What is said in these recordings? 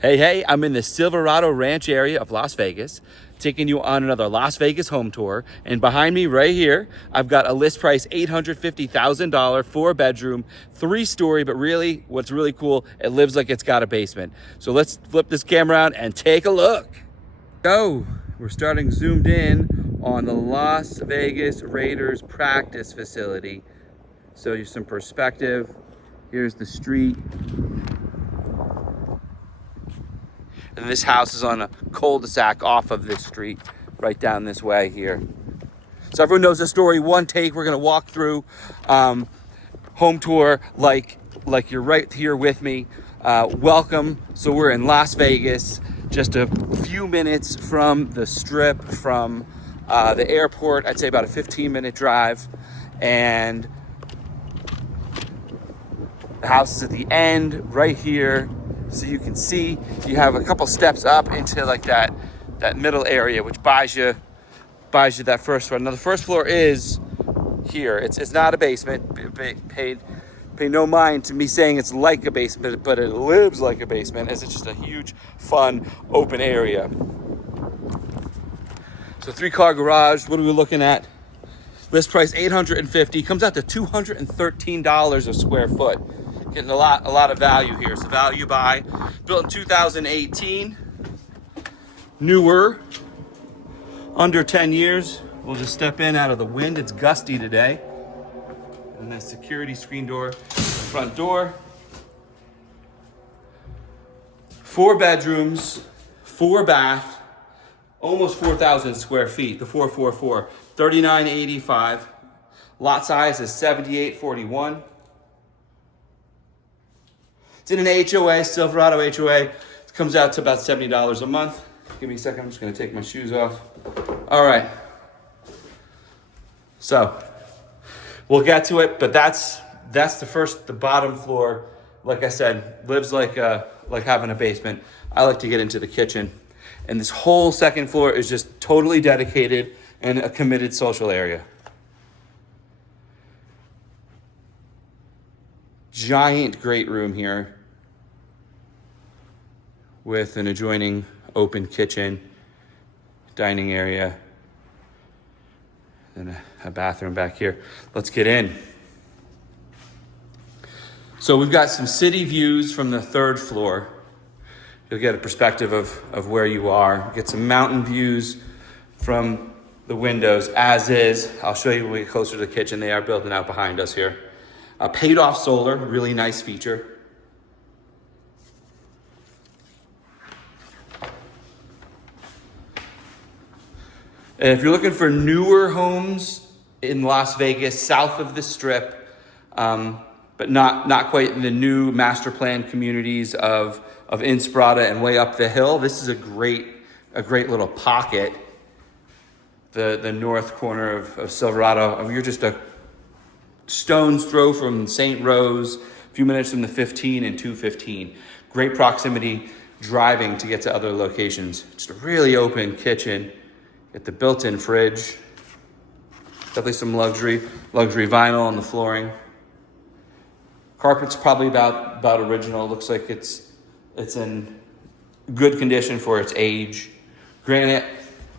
Hey, I'm in the Silverado Ranch area of Las Vegas, taking you on another Las Vegas home tour. And behind me right here, I've got a list price $850,000, 4-bedroom, 3-story, but really, what's really cool, it lives like it's got a basement. So let's flip this camera around and take a look. So, we're starting zoomed in on the Las Vegas Raiders practice facility. So you some perspective. Here's the street. And this house is on a cul-de-sac off of this street, right down this way here. So everyone knows the story. One take, we're gonna walk through home tour like you're right here with me. Welcome. So we're in Las Vegas, just a few minutes from the strip, from the airport. I'd say about a 15-minute drive. And the house is at the end right here. So you can see you have a couple steps up into like that middle area, which buys you that first floor. Now the first floor is here. It's not a basement. Pay no mind to me saying it's like a basement, but it lives like a basement, as it's just a huge, fun, open area. So 3-car garage. What are we looking at? List price $850. Comes out to $213 a square foot. Getting a lot of value here. It's a value buy. Built in 2018. Newer. Under 10 years. We'll just step in out of the wind. It's gusty today. And the security screen door, front door. 4 bedrooms, 4 bath, almost 4,000 square feet. The 444, 3985. Lot size is 7841. It's in an HOA, Silverado HOA. It comes out to about $70 a month. Give me a second, I'm just gonna take my shoes off. All right. So, we'll get to it, but that's the bottom floor. Like I said, lives like having a basement. I like to get into the kitchen. And this whole second floor is just totally dedicated and a committed social area. Giant great room here with an adjoining open kitchen, dining area, and a bathroom back here. Let's get in. So we've got some city views from the 3rd floor. You'll get a perspective of where you are. Get some mountain views from the windows as is. I'll show you when we get closer to the kitchen. They are building out behind us here. Paid off solar, really nice feature. And if you're looking for newer homes in Las Vegas, south of the Strip, but not quite in the new master plan communities of Inspirada and way up the hill, this is a great little pocket. The north corner of Silverado. You're just a stone's throw from St. Rose, a few minutes from the 15 and 215. Great proximity driving to get to other locations. Just a really open kitchen. Get the built-in fridge. Definitely some luxury vinyl on the flooring. Carpet's probably about original. Looks like it's in good condition for its age. Granite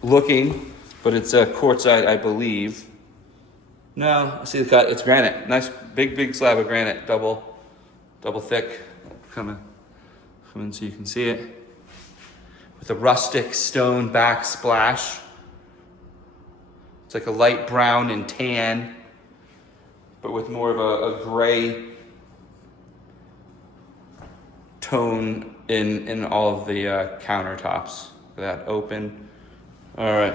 looking, but it's a quartzite, I believe. No, I see it's granite. Nice big slab of granite, double thick. Come in so you can see it. With a rustic stone backsplash. It's like a light brown and tan, but with more of a gray tone in all of the countertops. Look at that, open. All right.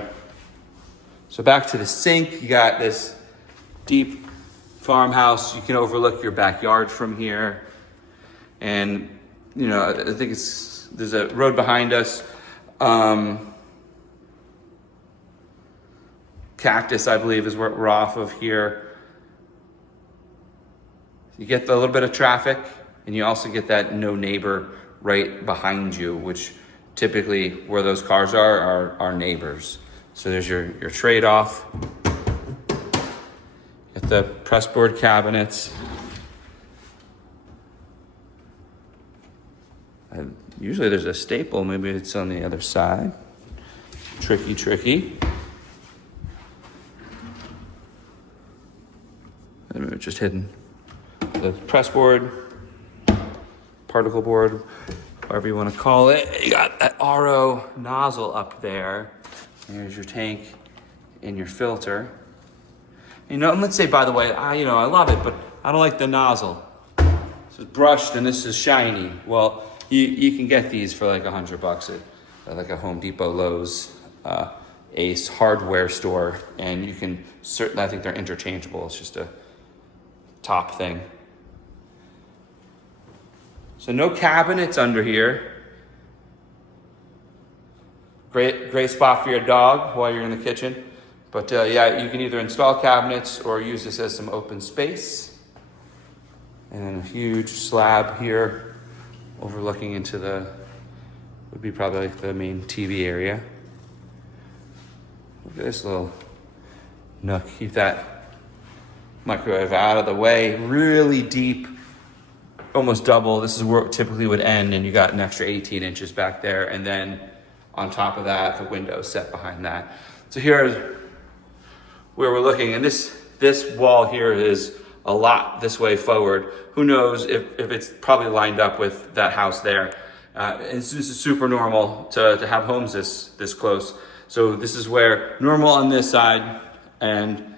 So back to the sink. You got this deep farmhouse. You can overlook your backyard from here. And, I think there's a road behind us. Cactus, I believe, is where we're off of here. You get a little bit of traffic, and you also get that no neighbor right behind you, which typically where those cars are neighbors. So there's your trade-off. Get the pressboard cabinets. Usually there's a staple, maybe it's on the other side. Tricky. Maybe it's just hidden. The press board, particle board, whatever you want to call it. You got that RO nozzle up there. Here's your tank and your filter. And let's say, by the way, I love it, but I don't like the nozzle. This is brushed and this is shiny. Well, you can get these for like $100 at like a Home Depot, Lowe's, Ace hardware store, and you can certainly, I think they're interchangeable. It's just a top thing. So no cabinets under here. Great spot for your dog while you're in the kitchen. But yeah, you can either install cabinets or use this as some open space. And then a huge slab here overlooking into would be probably like the main TV area. Look at this little nook. Keep that microwave out of the way. Really deep, almost double. This is where it typically would end, and you got an extra 18 inches back there. And then on top of that, the window set behind that. So here's where we're looking, and this wall here is a lot this way forward. Who knows if it's probably lined up with that house there. This is super normal to have homes this close. So this is where normal on this side and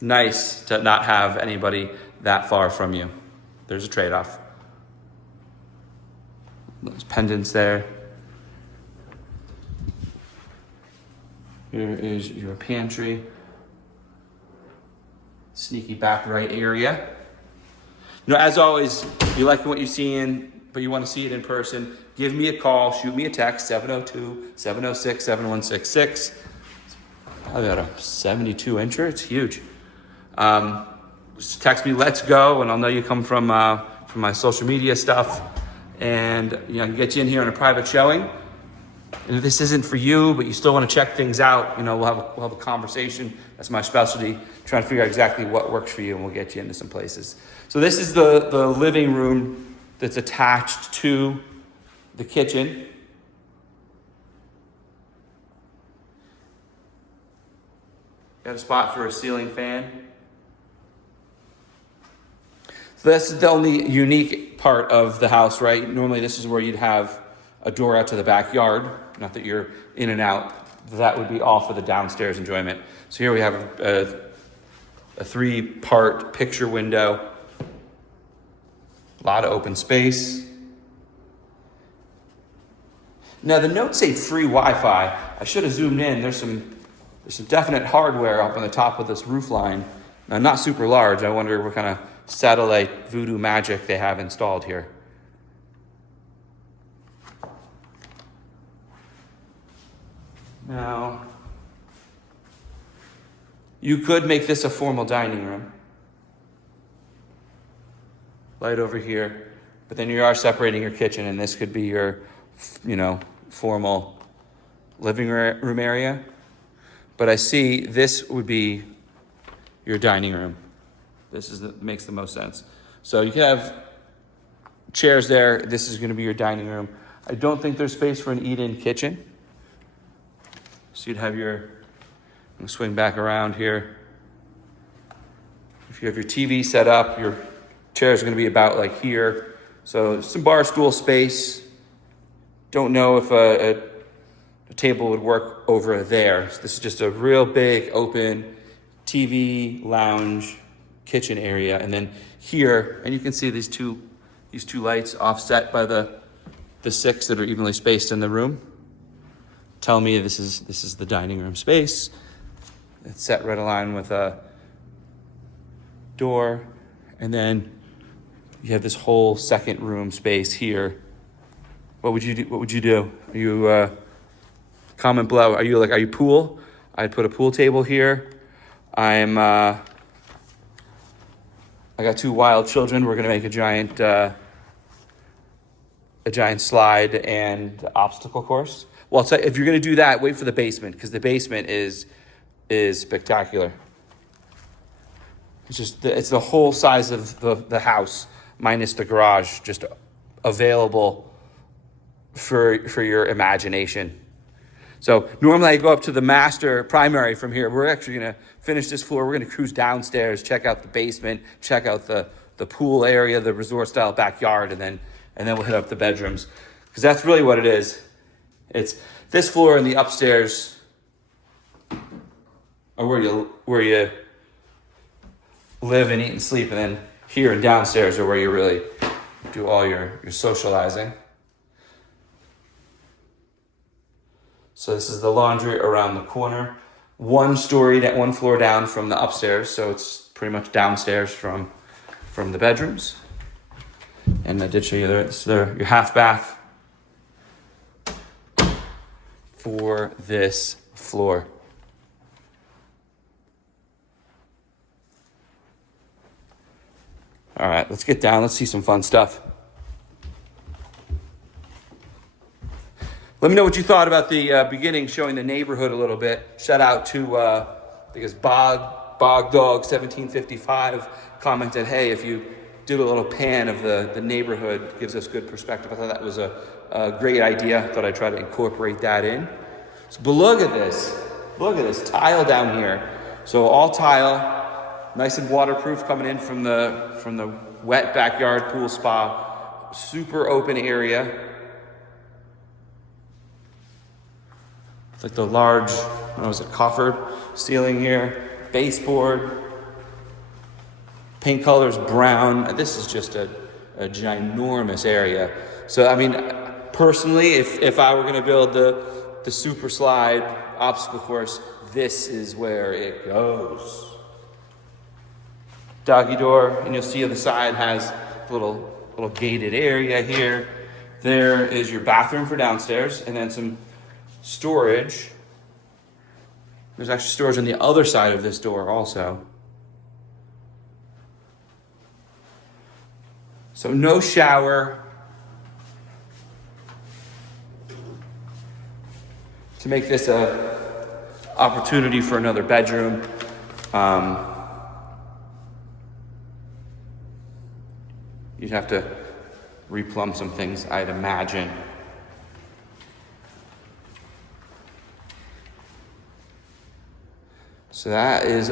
nice to not have anybody that far from you. There's a trade-off. Those pendants there. Here is your pantry. Sneaky back right area. As always, you like what you're seeing, but you want to see it in person, give me a call, shoot me a text, 702-706-7166. I've got a 72-incher, it's huge. Just text me, let's go, and I'll know you come from my social media stuff, and I can get you in here on a private showing. And if this isn't for you, but you still want to check things out, we'll have a conversation. That's my specialty, trying to figure out exactly what works for you, and we'll get you into some places. So this is the living room that's attached to the kitchen. Got a spot for a ceiling fan. So that's the only unique part of the house, right? Normally this is where you'd have a door out to the backyard. Not that you're in and out. That would be all for the downstairs enjoyment. So here we have a 3-part picture window. A lot of open space. Now the notes say free Wi-Fi. I should have zoomed in. There's some definite hardware up on the top of this roof line. Now, not super large. I wonder what kind of satellite voodoo magic they have installed here. Now, you could make this a formal dining room. Light over here, but then you are separating your kitchen, and this could be your, formal living room area. But I see this would be your dining room. This makes the most sense. So you can have chairs there. This is going to be your dining room. I don't think there's space for an eat-in kitchen. So you'd have swing back around here. If you have your TV set up, your chair is going to be about like here. So some bar stool space. Don't know if a table would work over there. So this is just a real big open TV, lounge, kitchen area. And then here, and you can see these two lights offset by the 6 that are evenly spaced in the room. Tell me this is the dining room space. It's set right aligned with a door. And then you have this whole second room space here. What would you do? Are you comment below? Are you pool? I'd put a pool table here. I got 2 wild children. We're gonna make a giant slide and obstacle course. Well, so if you're gonna do that, wait for the basement, because the basement is spectacular. It's the whole size of the house minus the garage, just available for your imagination. So normally I go up to the master primary from here. We're actually going to finish this floor. We're going to cruise downstairs, check out the basement, check out the pool area, the resort style backyard, and then we'll hit up the bedrooms, because that's really what it is. It's this floor and the upstairs are where you live and eat and sleep, and then here and downstairs are where you really do all your socializing. So this is the laundry around the corner. One floor down from the upstairs, so it's pretty much downstairs from the bedrooms. And I did show you your half bath for this floor. All right, let's get down. Let's see some fun stuff. Let me know what you thought about the beginning, showing the neighborhood a little bit. Shout out to, I think it's Bog Dog 1755 commented, hey, if you did a little pan of the neighborhood, gives us good perspective. I thought that was a great idea. I thought I'd try to incorporate that in. So, but look at this tile down here. So all tile, nice and waterproof, coming in from the wet backyard pool spa. Super open area. It's like the large, coffered ceiling here, baseboard, paint color's brown. This is just a ginormous area. So, I mean, personally, if I were gonna build the super slide obstacle course, this is where it goes. Doggy door, and you'll see on the side has a little gated area here. There is your bathroom for downstairs, and then some storage. There's actually storage on the other side of this door also. So no shower. To make this a opportunity for another bedroom. You'd have to replumb some things, I'd imagine. So that is,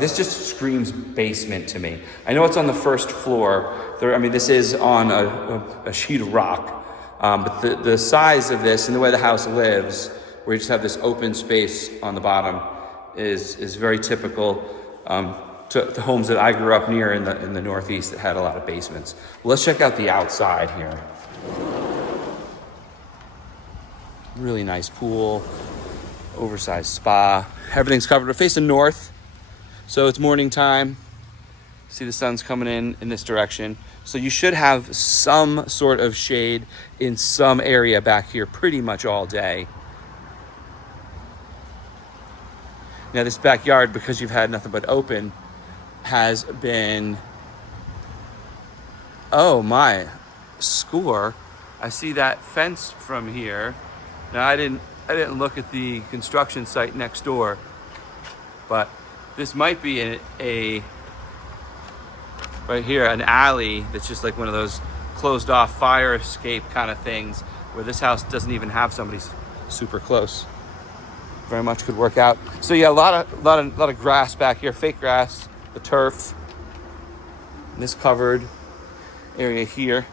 this just screams basement to me. I know it's on the first floor. This is on a sheet of rock. But the size of this and the way the house lives, where you just have this open space on the bottom, is very typical to homes that I grew up near in the Northeast that had a lot of basements. Well, let's check out the outside here. Really nice pool. Oversized spa. Everything's covered. We're facing north, so it's morning time. See the sun's coming in this direction. So you should have some sort of shade in some area back here pretty much all day. Now this backyard, because you've had nothing but open, has been, oh my, score. I see that fence from here. Now I didn't look at the construction site next door, but this might be a right here, an alley that's just like one of those closed off fire escape kind of things, where this house doesn't even have somebody super close. Very much could work out. So yeah, a lot of grass back here, fake grass, the turf, and this covered area here.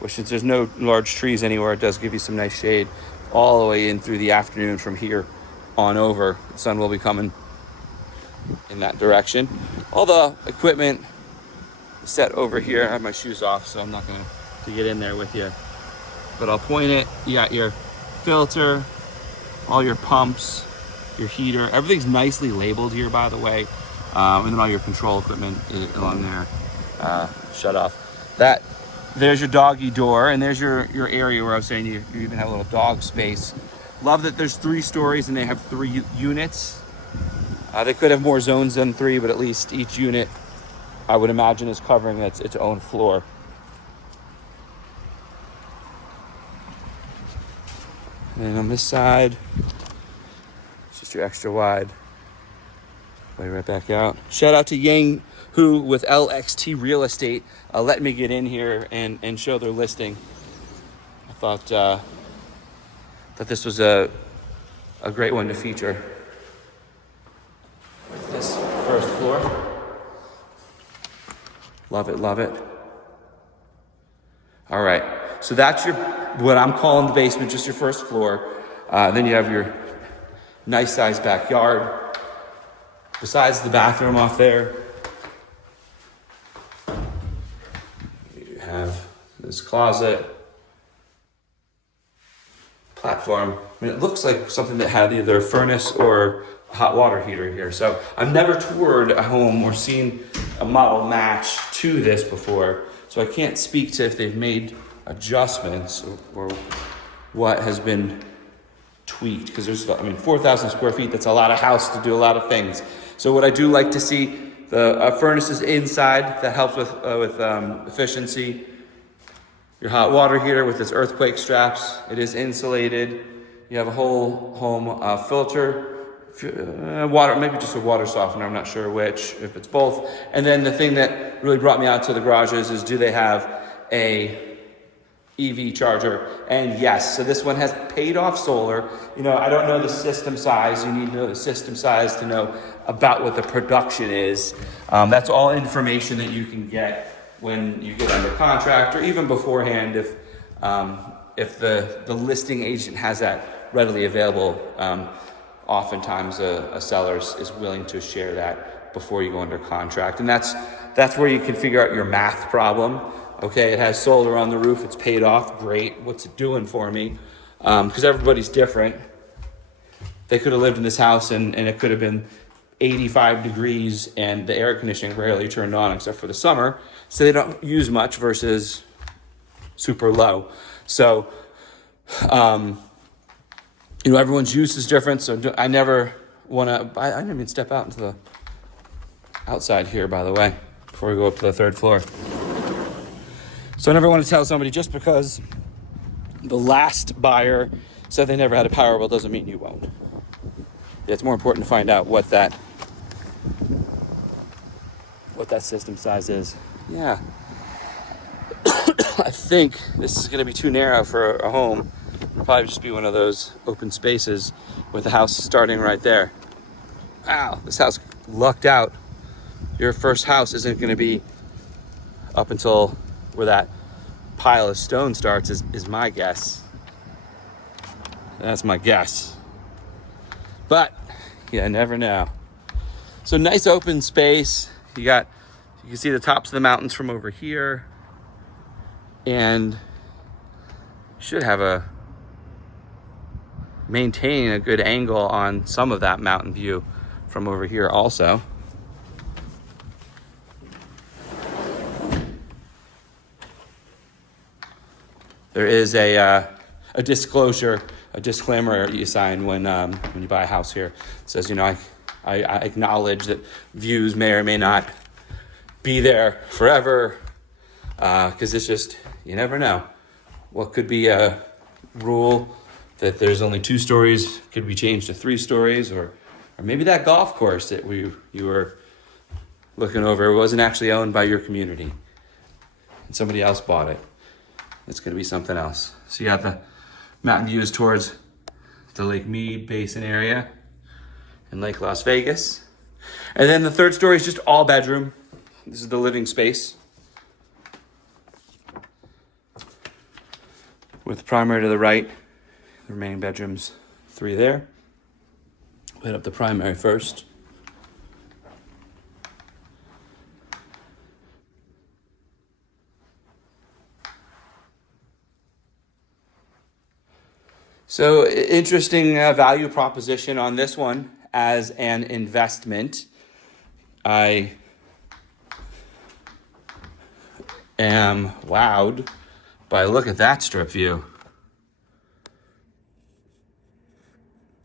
Which, since there's no large trees anywhere, it does give you some nice shade all the way in through the afternoon from here on over. The sun will be coming in that direction. All the equipment is set over here. I have my shoes off, so I'm not going to get in there with you. But I'll point it. You got your filter, all your pumps, your heater. Everything's nicely labeled here, by the way. And then all your control equipment is along there. Shut off. There's your doggy door, and there's your area where I was saying you even have a little dog space. Love that there's 3 stories and they have 3 units. They could have more zones than 3, but at least each unit, I would imagine, is covering its own floor. And then on this side, it's just your extra wide. Way right back out. Shout out to Yang who with LXT Real Estate let me get in here and show their listing. I thought that this was a great one to feature. This first floor. Love it, love it. All right, so that's what I'm calling the basement, just your first floor. Then you have your nice sized backyard. Besides the bathroom off there, you have this closet, platform. I mean, it looks like something that had either a furnace or a hot water heater here. So I've never toured a home or seen a model match to this before. So I can't speak to if they've made adjustments or what has been tweaked, because there's, 4,000 square feet, that's a lot of house to do a lot of things. So what I do like to see, the furnace is inside, that helps with efficiency. Your hot water heater with its earthquake straps, it is insulated. You have a whole home filter, water, maybe just a water softener, I'm not sure which, if it's both. And then the thing that really brought me out to the garages is, do they have a EV charger? And yes, so this one has paid off solar. I don't know the system size. You need to know the system size to know about what the production is. That's all information that you can get when you get under contract, or even beforehand if the listing agent has that readily available. Oftentimes a seller is willing to share that before you go under contract. And that's where you can figure out your math problem. Okay, it has solar on the roof, it's paid off, great. What's it doing for me? Because everybody's different. They could have lived in this house and it could have been 85 degrees and the air conditioning rarely turned on except for the summer. So they don't use much versus super low. So, everyone's use is different. So I never want to, I didn't even step out into the outside here, by the way, before we go up to the third floor. So I never want to tell somebody just because the last buyer said they never had a Powerball doesn't mean you won't. It's more important to find out what that system size is. Yeah. I think this is going to be too narrow for a home. It'll probably just be one of those open spaces with the house starting right there. Wow, this house lucked out. Your first house isn't going to be up until where that pile of stone starts is my guess. That's my guess. But you never know. So nice open space. You can see the tops of the mountains from over here. And should have maintain a good angle on some of that mountain view from over here also. There is a disclaimer you sign when you buy a house here. It says, I acknowledge that views may or may not be there forever, because it's just, you never know. What could be a rule that there's only 2 stories could be changed to 3 stories, or maybe that golf course that you were looking over wasn't actually owned by your community and somebody else bought it. It's going to be something else. So you got the mountain views towards the Lake Mead Basin area and Lake Las Vegas. And then the third story is just all bedroom. This is the living space, with the primary to the right, the remaining bedrooms, 3 there. We'll hit up the primary first. So interesting value proposition on this one as an investment. I am wowed by look at that strip view.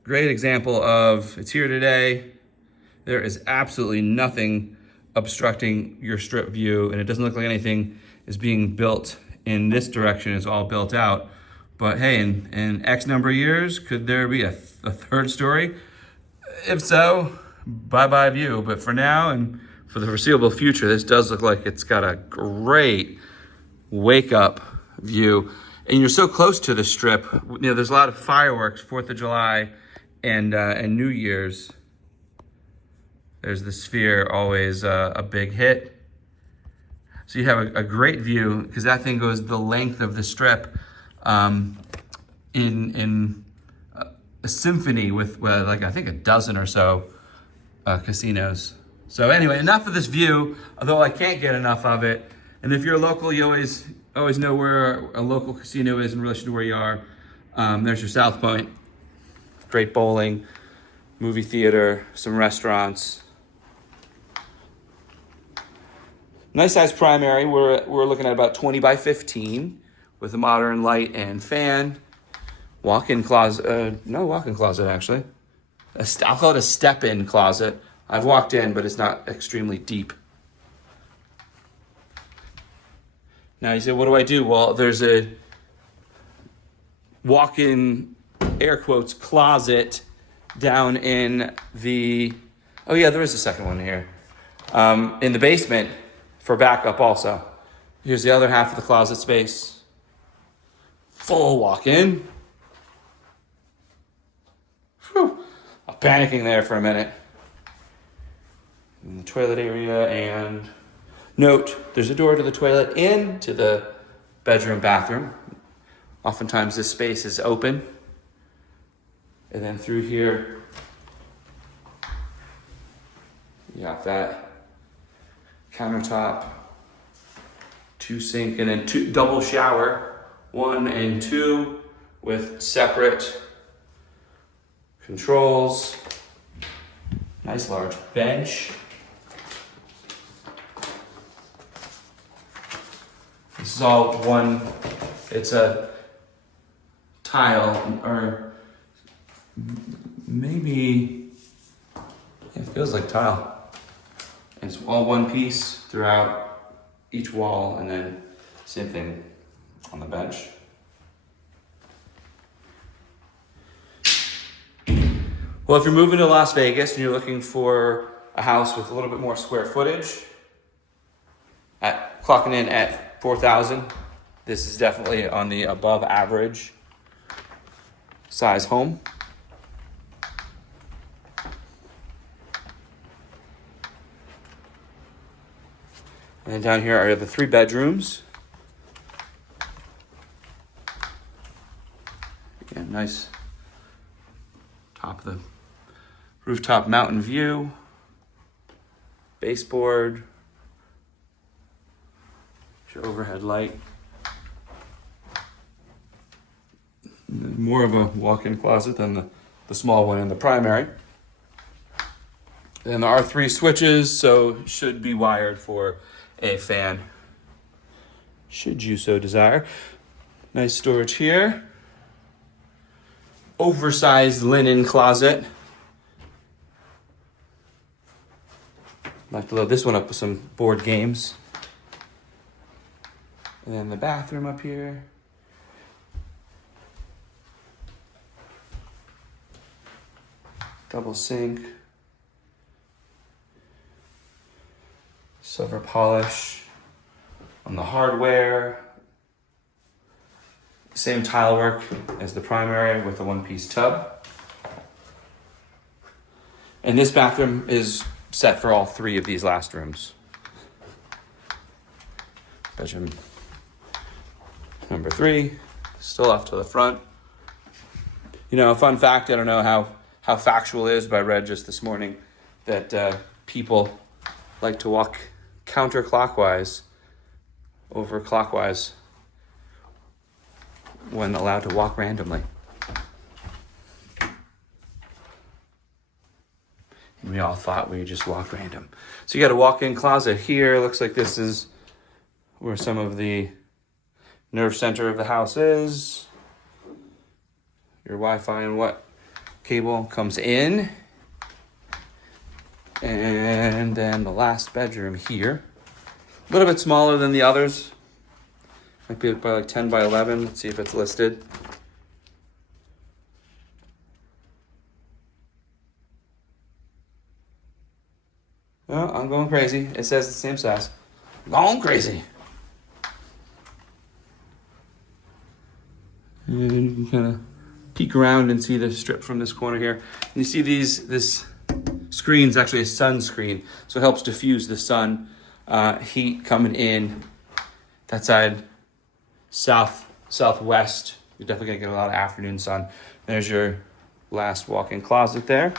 Great example of it's here today. There is absolutely nothing obstructing your strip view, and it doesn't look like anything is being built in this direction. It's all built out. But hey, in X number of years, could there be a third story? If so, bye-bye view. But for now, and for for the foreseeable future, this does look like it's got a great wake up view. And you're so close to the strip. You know, there's a lot of fireworks, 4th of July and New Year's. There's the Sphere, always a big hit. So you have a great view, because that thing goes the length of the strip in a symphony with like, I think a dozen or so casinos. So anyway, enough of this view, although I can't get enough of it. And if you're a local, you always know where a local casino is in relation to where you are. There's your South Point. Great bowling, movie theater, some restaurants. Nice size primary. We're looking at about 20 by 15 with a modern light and fan. Walk-in closet, no walk-in closet actually. I'll call it a step-in closet. I've walked in, but it's not extremely deep. Now you say, what do I do? Well, there's a walk-in, air quotes, closet down in the, oh yeah, there is a second one here. In the basement for backup also. Here's the other half of the closet space. Full walk-in. Whew. I'm panicking there for a minute. In the toilet area, and note, there's a door to the toilet and to the bedroom, bathroom. Oftentimes this space is open. And then through here, you got that countertop, 2 sink, and then 2 double shower, 1 and 2 with separate controls. Nice large bench. This is all one, it's a tile, or maybe, it feels like tile. And it's all one piece throughout each wall, and then same thing on the bench. Well, if you're moving to Las Vegas and you're looking for a house with a little bit more square footage, clocking in at 4,000, this is definitely on the above average size home. And then down here are the 3 bedrooms. Again, nice top of the rooftop mountain view, baseboard, your overhead light. More of a walk-in closet than the small one in the primary. Then there are 3 switches, so should be wired for a fan, should you so desire. Nice storage here. Oversized linen closet. I'd like to load this one up with some board games. And then the bathroom up here. Double sink. Silver polish on the hardware. Same tile work as the primary with the 1-piece tub. And this bathroom is set for all 3 of these last rooms. Bedroom number 3, still off to the front. You know, a fun fact, I don't know how factual it is, but I read just this morning that people like to walk counterclockwise over clockwise when allowed to walk randomly. And we all thought we just walked random. So you got a walk-in closet here. Looks like this is where some of the nerve center of the house is. Your Wi-Fi and what cable comes in. And then the last bedroom here. A little bit smaller than the others. Might be probably like 10 by 11. Let's see if it's listed. Oh, I'm going crazy. It says the same size. Going crazy. And you can kind of peek around and see the strip from this corner here. And you see this screen's actually a sun screen, so it helps diffuse the sun heat coming in. That side, southwest, you're definitely gonna get a lot of afternoon sun. There's your last walk-in closet there.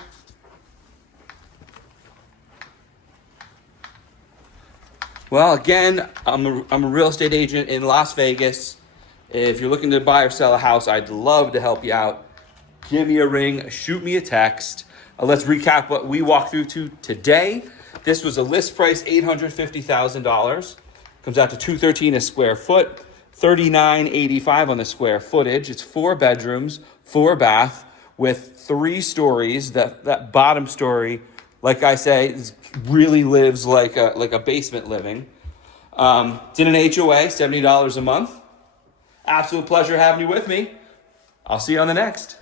Well, again, I'm a real estate agent in Las Vegas. If you're looking to buy or sell a house, I'd love to help you out. Give me a ring, shoot me a text. Let's recap what we walked through today. This was a list price, $850,000. Comes out to $213 a square foot, $39.85 on the square footage. It's 4 bedrooms, 4 bath, with 3 stories. That bottom story, like I say, really lives like a basement living. It's in an HOA, $70 a month. Absolute pleasure having you with me. I'll see you on the next.